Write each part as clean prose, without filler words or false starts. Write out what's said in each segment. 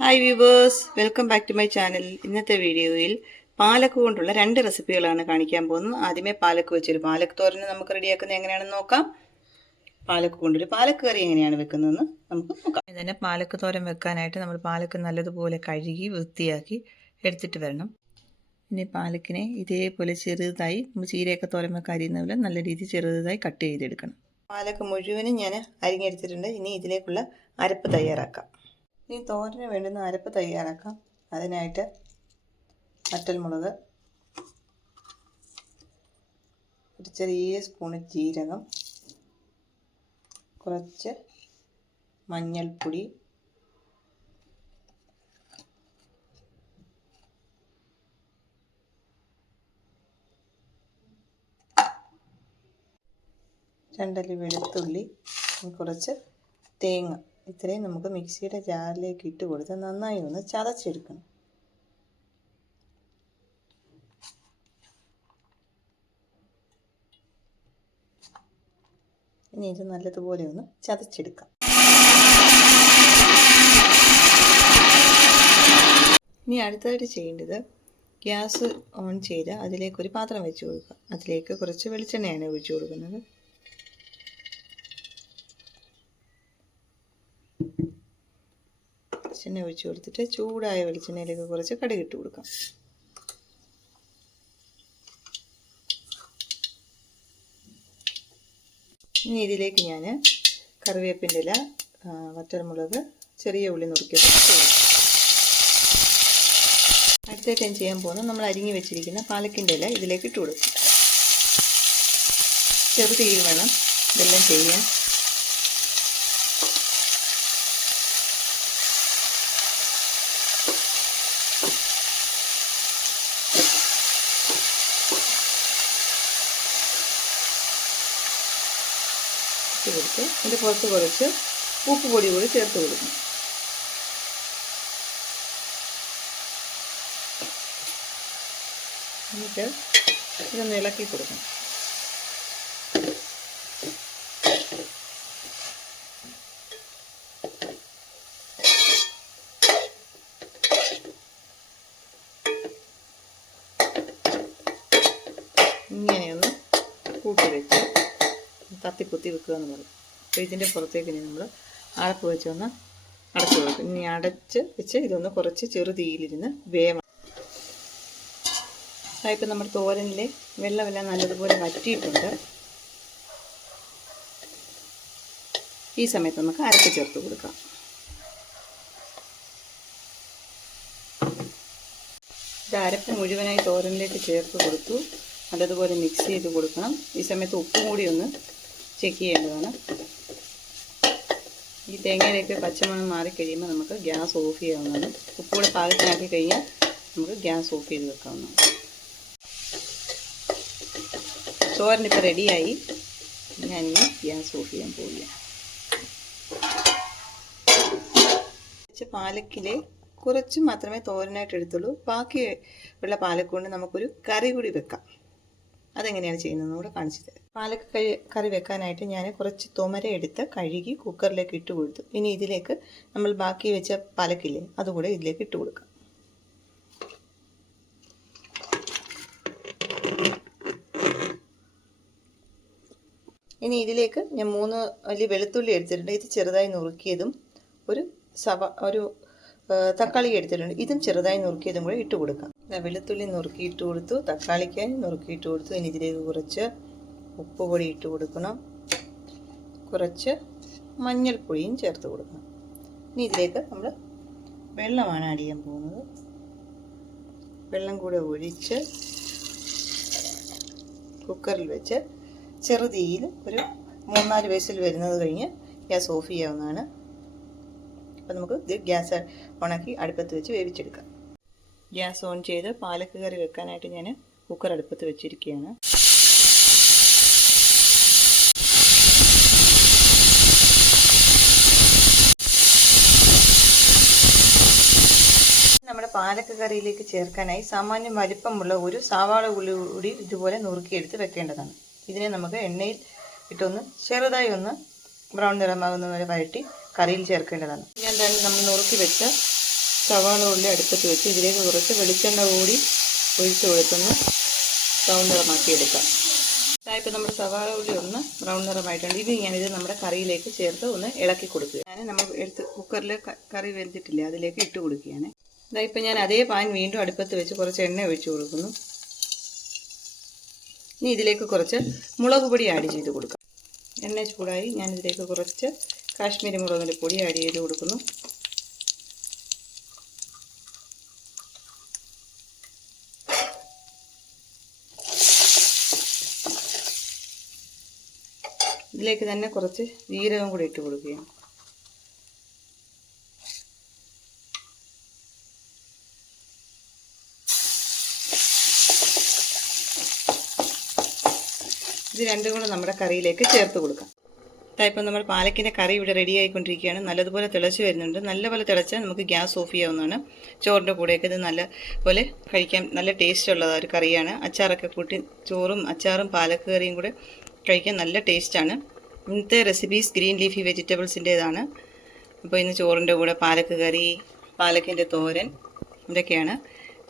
Hi viewers, welcome back to my channel. ഇന്നത്തെ വീഡിയോയിൽ പാലക്ക് കൊണ്ടുള്ള 2 റെസിപ്പികളാണ് കാണിക്കാൻ പോകുന്നത്. ആദ്യമേ പാലക്ക് വെച്ചൊരു പാലക്ക് തോരന് നമുക്ക് റെഡിയാക്കുന്നത് എങ്ങനെയാണെന്ന് നോക്കാം. പാലക്ക് കൊണ്ടൊരു പാലക്ക് കറി എങ്ങനെയാണ് വെക്കുന്നതെന്ന് നമുക്ക് നോക്കാം. ഇതിനെ പാലക്ക് തോരൻ വെക്കാനായിട്ട് നമ്മൾ പാലക്ക് നല്ലതുപോലെ കഴുകി വൃത്തിയാക്കി എടുത്തിട്ട് വരണം. ഇനി പാലക്കിനെ ഇതേപോലെ ചെറുതായി നമ്മൾ ചീരയൊക്കെ തോരൻ വെക്കാൻ അരിയുന്ന പോലെ നല്ല രീതിയിൽ ചെറുതായി കട്ട് ചെയ്തെടുക്കണം. പാലക്ക് മുഴുവനും ഞാൻ അരിഞ്ഞെടുത്തിട്ടുണ്ട്. ഇനി ഇതിലേക്കുള്ള അരപ്പ് തയ്യാറാക്കാം. ഇനി തോരന് വേണ്ടുന്ന അരപ്പ് തയ്യാറാക്കാം. അതിനായിട്ട് വറ്റൽമുളക്, ഒരു ചെറിയ സ്പൂണ് ജീരകം, കുറച്ച് മഞ്ഞൾപ്പൊടി, രണ്ടല്ലി വെളുത്തുള്ളി, കുറച്ച് തേങ്ങ. ഇത്രയും നമുക്ക് മിക്സിയുടെ ജാറിലേക്ക് ഇട്ട് കൊടുത്ത് നന്നായി ഒന്ന് ചതച്ചെടുക്കണം. ഇനി ഇത് നല്ലതുപോലെ ഒന്ന് ചതച്ചെടുക്കാം. ഇനി അടുത്തതായിട്ട് ചെയ്യേണ്ടത് ഗ്യാസ് ഓൺ ചെയ്ത് അതിലേക്കൊരു പാത്രം വെച്ച് കൊടുക്കുക. അതിലേക്ക് കുറച്ച് വെളിച്ചെണ്ണയാണ് ഒഴിച്ചു കൊടുക്കുന്നത്. വെളിച്ചെണ്ണ ഒഴിച്ചു കൊടുത്തിട്ട് ചൂടായ വെളിച്ചെണ്ണയിലേക്ക് കുറച്ച് കടുക് ഇട്ട് കൊടുക്കാം. ഇനി ഇതിലേക്ക് ഞാൻ കറിവേപ്പിൻ്റെ ഇല, വറ്റൽമുളക്, ചെറിയ ഉള്ളി നുറുക്കിയത് ഇട്ട് കൊടുക്കാം. അടുത്തായിട്ട് ഞാൻ ചെയ്യാൻ പോകുന്നത് നമ്മൾ അരിഞ്ഞു വെച്ചിരിക്കുന്ന പാലക്കിൻ്റെ ഇല ഇതിലേക്ക് ഇട്ട് കൊടുക്കും. ചെറുതീയിൽ വേണം ഇതെല്ലാം ചെയ്യാൻ. കൊടുത്ത് അതിൻ്റെ പുറത്ത് കുറച്ച് ഉപ്പ് പൊടി കൂടി ചേർത്ത് കൊടുക്കണം. എന്നിട്ട് ഇതൊന്ന് ഇളക്കി കൊടുക്കണം. ഇങ്ങനെയൊന്ന് കൂട്ടി വെച്ച് തത്തിപ്പൊത്തി വെക്കുക എന്ന് പറയും. അപ്പോൾ ഇതിൻ്റെ പുറത്തേക്ക് ഇനി നമ്മൾ അടപ്പ് വെച്ചൊന്ന് അടച്ചു കൊടുക്കും. ഇനി അടച്ച് വെച്ച് ഇതൊന്ന് കുറച്ച് ചെറുതീയിലിരുന്ന് വേവണം. ഇപ്പം നമ്മുടെ തോരനിലെ വെള്ളമെല്ലാം നല്ലതുപോലെ വറ്റിയിട്ടുണ്ട്. ഈ സമയത്ത് നമുക്ക് അരപ്പ് ചേർത്ത് കൊടുക്കാം. ഇത് അരപ്പ് മുഴുവനായി തോരനിലേക്ക് ചേർത്ത് കൊടുത്തു. നല്ലതുപോലെ മിക്സ് ചെയ്ത് കൊടുക്കണം. ഈ സമയത്ത് ഉപ്പും കൂടി ഒന്ന് ചെക്ക് ചെയ്യേണ്ടതാണ്. ഈ തേങ്ങയിലേക്ക് പച്ചമണം മാറിക്കഴിയുമ്പോൾ നമുക്ക് ഗ്യാസ് ഓഫ് ചെയ്യാവുന്നതാണ്. ഉപ്പുകൂടെ പാകത്തിനാക്കി കഴിഞ്ഞാൽ നമുക്ക് ഗ്യാസ് ഓഫ് ചെയ്ത് വെക്കാവുന്നതാണ്. തോരനിപ്പോൾ റെഡിയായി. ഞാനിനി ഗ്യാസ് ഓഫ് ചെയ്യാൻ പോവുകയാണ്. പാലക്കിലെ കുറച്ച് മാത്രമേ തോരനായിട്ട് എടുത്തുള്ളൂ. ബാക്കി ഉള്ള പാലക്ക് കൊണ്ട് നമുക്കൊരു കറി കൂടി വെക്കാം. അതെങ്ങനെയാണ് ചെയ്യുന്നതെന്ന് കൂടെ കാണിച്ചു തരാം. പാലക്ക് കറി വെക്കാനായിട്ട് ഞാൻ കുറച്ച് തുമര എടുത്ത് കഴുകി കുക്കറിലേക്ക് ഇട്ട് കൊടുത്തു. ഇനി ഇതിലേക്ക് നമ്മൾ ബാക്കി വെച്ച പാലക്കില്ലേ അതുകൂടെ ഇതിലേക്ക് ഇട്ട് കൊടുക്കാം. ഇനി ഇതിലേക്ക് ഞാൻ 3 അല്ലി വെളുത്തുള്ളി എടുത്തിട്ടുണ്ട്. ഇത് ചെറുതായി നുറുക്കിയതും ഒരു തക്കാളി എടുത്തിട്ടുണ്ട്. ഇതും ചെറുതായി നുറുക്കിയതും കൂടെ ഇട്ട് കൊടുക്കാം. വെളുത്തുള്ളി നുറുക്കിയിട്ട് കൊടുത്തു, തക്കാളിക്കായി നുറുക്കിയിട്ട് കൊടുത്തു. ഇനി ഇതിലേക്ക് കുറച്ച് ഉപ്പ് പൊടി ഇട്ട് കൊടുക്കണം. കുറച്ച് മഞ്ഞൾപ്പൊടിയും ചേർത്ത് കൊടുക്കണം. ഇനി ഇതിലേക്ക് നമ്മൾ വെള്ളമാണ് ആഡ് ചെയ്യാൻ പോകുന്നത്. വെള്ളം കൂടെ ഒഴിച്ച് കുക്കറിൽ വെച്ച് ചെറുതീയിൽ ഒരു 3-4 വിസിൽ വരുന്നത് കഴിഞ്ഞ് ഗ്യാസ് ഓഫ് ചെയ്യാവുന്നതാണ്. അപ്പോൾ നമുക്ക് ഇത് ഗ്യാസ് ഓണാക്കി അടുപ്പത്ത് വെച്ച് വേവിച്ചെടുക്കാം. ഗ്യാസ് ഓൺ ചെയ്ത് പാലക്ക് കറി വെക്കാനായിട്ട് ഞാൻ കുക്കർ അടുപ്പത്ത് വെച്ചിരിക്കുകയാണ്. നമ്മുടെ പാലക്ക് കറിയിലേക്ക് ചേർക്കാനായി സാമാന്യം വലിപ്പമുള്ള ഒരു സവാള ഉള്ളി കൂടി ഇതുപോലെ നുറുക്കിയെടുത്ത് വെക്കേണ്ടതാണ്. ഇതിനെ നമുക്ക് എണ്ണയിൽ ഇട്ടൊന്ന് ചെറുതായി ഒന്ന് ബ്രൗൺ നിറമാകുന്ന വരെ വഴറ്റി കറിയിൽ ചേർക്കേണ്ടതാണ്. ഞാൻ നമ്മൾ നുറുക്കി വെച്ച സവാള ഉള്ളി അടുപ്പത്ത് വെച്ച് ഇതിലേക്ക് കുറച്ച് വെളിച്ചെണ്ണ കൂടി ഒഴിച്ച് കൊടുത്തൊന്ന് ബ്രൗൺ നിറമാക്കിയെടുക്കാം. ഇപ്പോൾ നമ്മുടെ സവാള ഉള്ളി ഒന്ന് ബ്രൗൺ നിറമായിട്ടുണ്ട്. ഇനി ഞാനിത് നമ്മുടെ കറിയിലേക്ക് ചേർത്ത് ഒന്ന് ഇളക്കി കൊടുക്കുക. നമ്മൾ എടുത്ത് കുക്കറിൽ കറി വെന്തിട്ടില്ല, അതിലേക്ക് ഇട്ട് കൊടുക്കുകയാണ്. ഇപ്പോൾ ഞാൻ അതേ പാൻ വീണ്ടും അടുപ്പത്ത് വെച്ച് കുറച്ച് എണ്ണ ഒഴിച്ച് കൊടുക്കുന്നു. ഇനി ഇതിലേക്ക് കുറച്ച് മുളക് പൊടി ആഡ് ചെയ്ത് കൊടുക്കാം. എണ്ണ ചൂടായി ഞാനിതിലേക്ക് കുറച്ച് കാശ്മീരി മുളകിൻ്റെ പൊടി ആഡ് ചെയ്ത് കൊടുക്കുന്നു. ഇതിലേക്ക് തന്നെ കുറച്ച് ജീരകം കൂടി ഇട്ട് കൊടുക്കുകയാണ്. ഇത് രണ്ടും കൂടെ നമ്മുടെ കറിയിലേക്ക് ചേർത്ത് കൊടുക്കാം. ഇപ്പം നമ്മൾ പാലക്കിൻ്റെ കറി ഇവിടെ റെഡി ആയിക്കൊണ്ടിരിക്കുകയാണ്. നല്ലതുപോലെ തിളച്ച് വരുന്നുണ്ട്. നല്ലപോലെ തിളച്ചാൽ നമുക്ക് ഗ്യാസ് ഓഫ് ചെയ്യാവുന്നതാണ്. ചോറിൻ്റെ കൂടെയൊക്കെ ഇത് നല്ലപോലെ കഴിക്കാൻ നല്ല ടേസ്റ്റ് ഉള്ള ഒരു കറിയാണ്. അച്ചാറൊക്കെ കൂട്ടി ചോറും അച്ചാറും പാലക്ക് കറിയും കൂടെ കഴിക്കാൻ നല്ല ടേസ്റ്റാണ്. ഇന്നത്തെ റെസിപ്പീസ് ഗ്രീൻ ലീഫി വെജിറ്റബിൾസിൻ്റേതാണ്. അപ്പോൾ ഇന്ന് ചോറിൻ്റെ കൂടെ പാലക്ക് കറി, പാലക്കിൻ്റെ തോരൻ, ഇതൊക്കെയാണ്.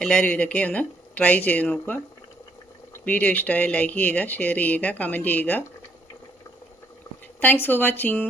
എല്ലാവരും ഇതൊക്കെ ഒന്ന് ട്രൈ ചെയ്ത് നോക്കുക. വീഡിയോ ഇഷ്ടമായാൽ ലൈക്ക് ചെയ്യുക, ഷെയർ ചെയ്യുക, കമൻറ്റ് ചെയ്യുക. Thanks for watching.